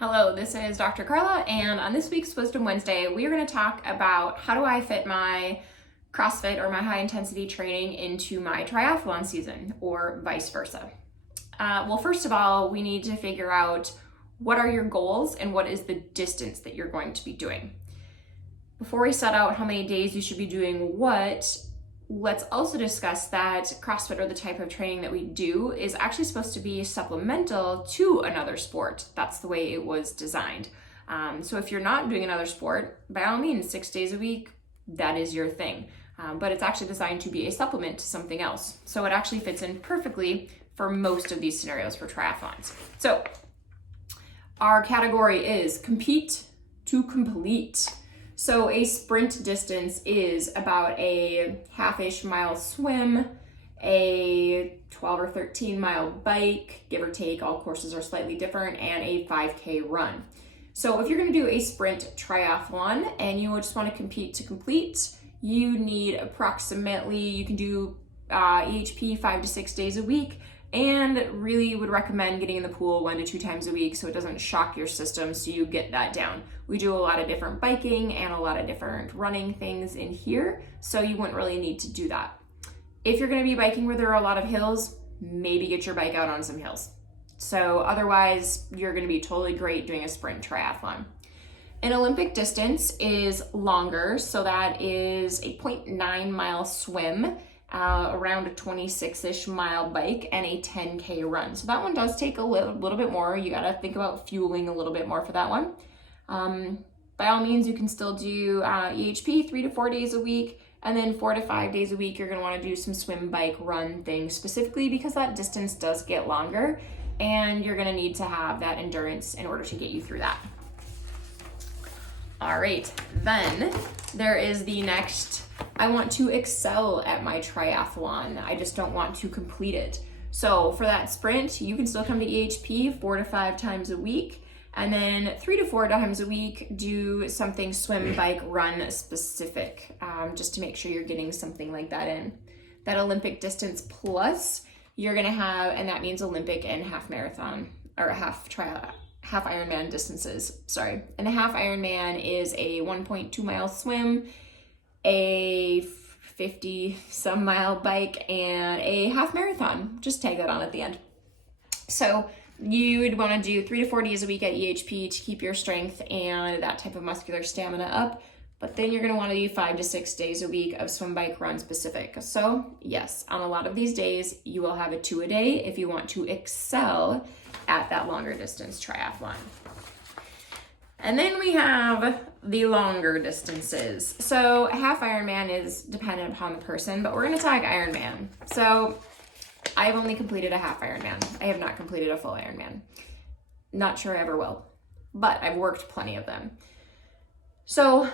Hello, this is Dr. Carla, and on this week's Wisdom Wednesday, we are going to talk about how do I fit my CrossFit or my high intensity training into my triathlon season, or vice versa. Well, first of all, we need to figure out what are your goals and what is the distance that you're going to be doing. Before we set out how many days you should be doing what, let's also discuss that CrossFit, or the type of training that we do, is actually supposed to be supplemental to another sport. That's the way it was designed. So if you're not doing another sport, by all means, 6 days a week, that is your thing. But it's actually designed to be a supplement to something else. So it actually fits in perfectly for most of these scenarios for triathlons. So our category is compete to complete. So a sprint distance is about a half-ish mile swim, a 12 or 13 mile bike, give or take, all courses are slightly different, and a 5K run. So if you're gonna do a sprint triathlon and you just wanna compete to complete, you need approximately, you can do EHP 5 to 6 days a week, and really would recommend getting in the pool 1 to 2 times a week so it doesn't shock your system, so you get that down. We do a lot of different biking and a lot of different running things in here, so you wouldn't really need to do that. If you're gonna be biking where there are a lot of hills, maybe get your bike out on some hills. So otherwise, you're gonna be totally great doing a sprint triathlon. An Olympic distance is longer, so that is a 0.9 mile swim, around a 26-ish mile bike, and a 10K run. So that one does take a little bit more. You gotta think about fueling a little bit more for that one. By all means, you can still do EHP 3 to 4 days a week, and then 4 to 5 days a week, you're gonna wanna do some swim, bike, run things, specifically because that distance does get longer, and you're gonna need to have that endurance in order to get you through that. All right, then there is the next, I want to excel at my triathlon. I just don't want to complete it. So for that sprint, you can still come to EHP 4 to 5 times a week, and then 3 to 4 times a week, do something swim, bike, run specific, just to make sure you're getting something like that in. That Olympic distance plus, you're gonna have, and that means Olympic and half marathon, or half Ironman distances, sorry. And a half Ironman is a 1.2 mile swim, a 50 some mile bike, and a half marathon. Just tag that on at the end. So you would want to do 3 to 4 days a week at EHP to keep your strength and that type of muscular stamina up. But then you're going to want to do 5 to 6 days a week of swim, bike, run specific. So yes, on a lot of these days, you will have a 2 a day if you want to excel at that longer distance triathlon. And then we have the longer distances. So half Ironman is dependent upon the person, but we're gonna talk Ironman. So I've only completed a half Ironman. I have not completed a full Ironman. Not sure I ever will, but I've worked plenty of them. So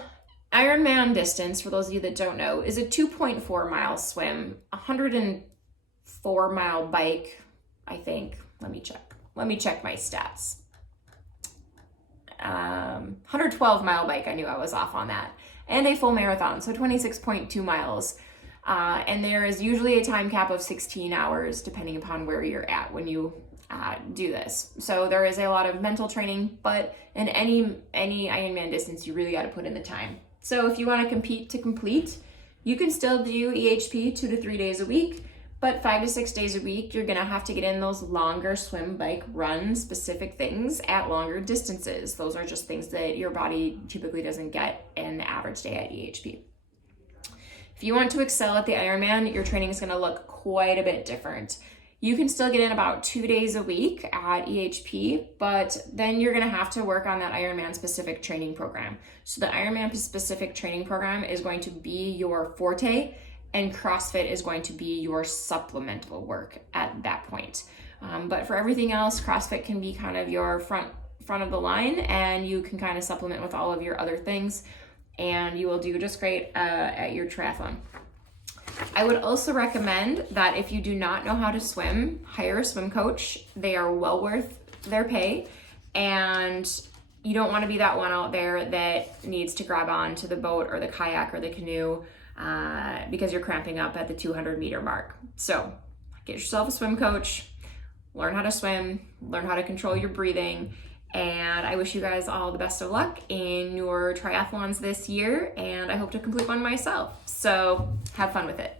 Ironman distance, for those of you that don't know, is a 2.4 mile swim, 104 mile bike, I think. Let me check my stats. 112 mile bike, I knew I was off on that. And a full marathon, so 26.2 miles. And there is usually a time cap of 16 hours, depending upon where you're at when you do this. So there is a lot of mental training, but in any Ironman distance, you really got to put in the time. So if you want to compete to complete, you can still do EHP 2 to 3 days a week, but 5 to 6 days a week, you're gonna have to get in those longer swim, bike, run specific things at longer distances. Those are just things that your body typically doesn't get in the average day at EHP. If you want to excel at the Ironman, your training is gonna look quite a bit different. You can still get in about 2 days a week at EHP, but then you're gonna have to work on that Ironman specific training program. So the Ironman specific training program is going to be your forte, and CrossFit is going to be your supplemental work at that point. But for everything else, CrossFit can be kind of your front of the line, and you can kind of supplement with all of your other things, and you will do just great at your triathlon. I would also recommend that if you do not know how to swim, hire a swim coach. They are well worth their pay, and you don't want to be that one out there that needs to grab on to the boat or the kayak or the canoe because you're cramping up at the 200 meter mark. So get yourself a swim coach, learn how to swim, learn how to control your breathing, And I wish you guys all the best of luck in your triathlons this year, and I hope to complete one myself. So have fun with it.